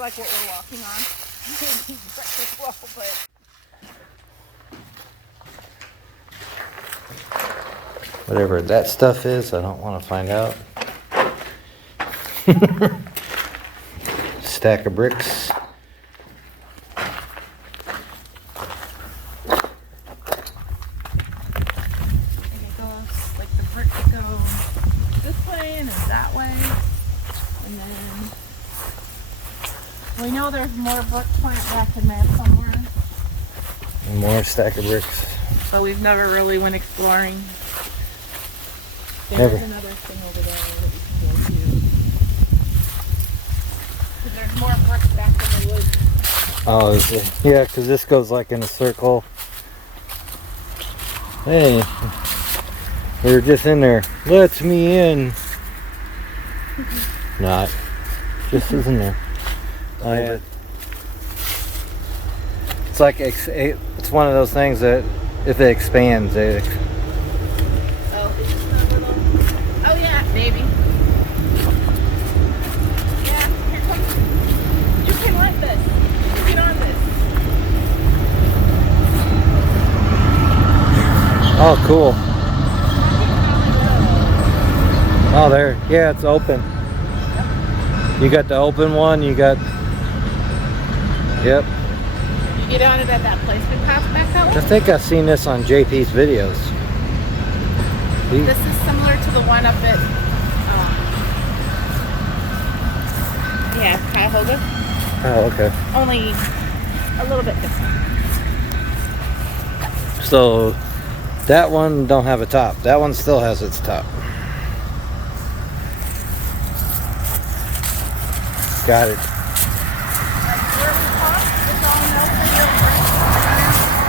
like what we're walking on. As well, but whatever that stuff is, I don't want to find out. Stack of bricks. and it goes like the brick goes this way and then that way. And then we know there's more brick plant back in there somewhere. And more stack of bricks. But we've never really went exploring. Never. There's another thing over there that we can go to. 'Cause there's more bricks back in the woods. Oh, is it? Yeah, because this goes like in a circle. Hey, we were just in there. Let me in. Not. Just isn't there. Oh, yeah. It's like it's one of those things that if it expands, it. Oh, is this a little? Oh yeah, maybe. Yeah, here comes. You can let this. Get on this. Oh, cool. Oh, there. Yeah, it's open. You got the open one. You got. Yep. You get on it at that placement path back that way? I think I've seen this on JP's videos. This is similar to the one up at, yeah, Cuyahoga. Oh, okay. Only a little bit different. So that one don't have a top. That one still has its top. Got it.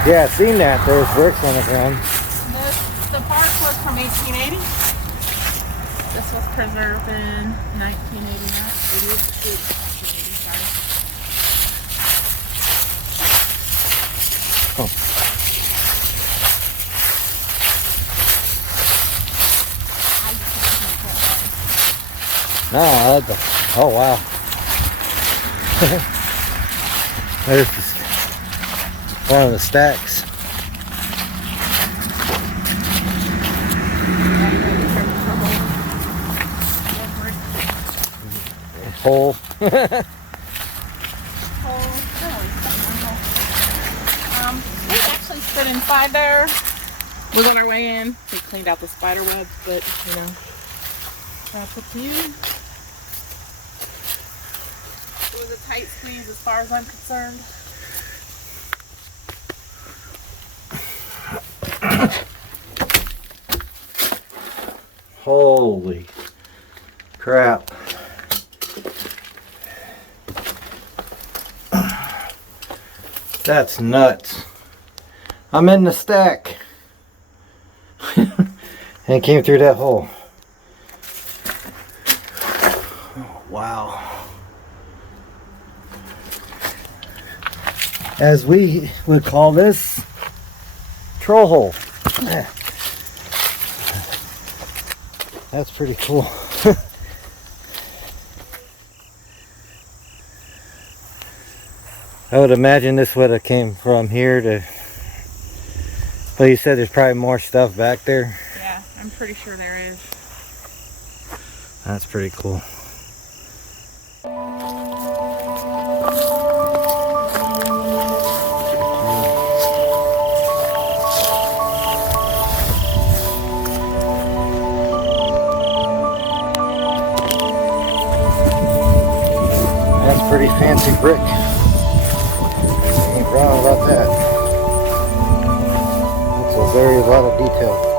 Yeah, I've seen that. There's bricks on the ground. The bark was from 1880. This was preserved in 1989. Oh. No, I like the. Oh wow. There's one of the stacks. Hole. We actually stood inside there. We went our way in. We cleaned out the spider webs, but you know, that's up to you. It was a tight squeeze as far as I'm concerned. Holy crap. That's nuts. I'm in the stack. And it came through that hole. Oh, wow. As we would call this, troll hole. That's pretty cool. I would imagine this would have came from here to. Well, you said there's probably more stuff back there. Yeah, I'm pretty sure there is. That's pretty cool. That's pretty fancy brick. Ain't wrong about that. That's a very lot of detail.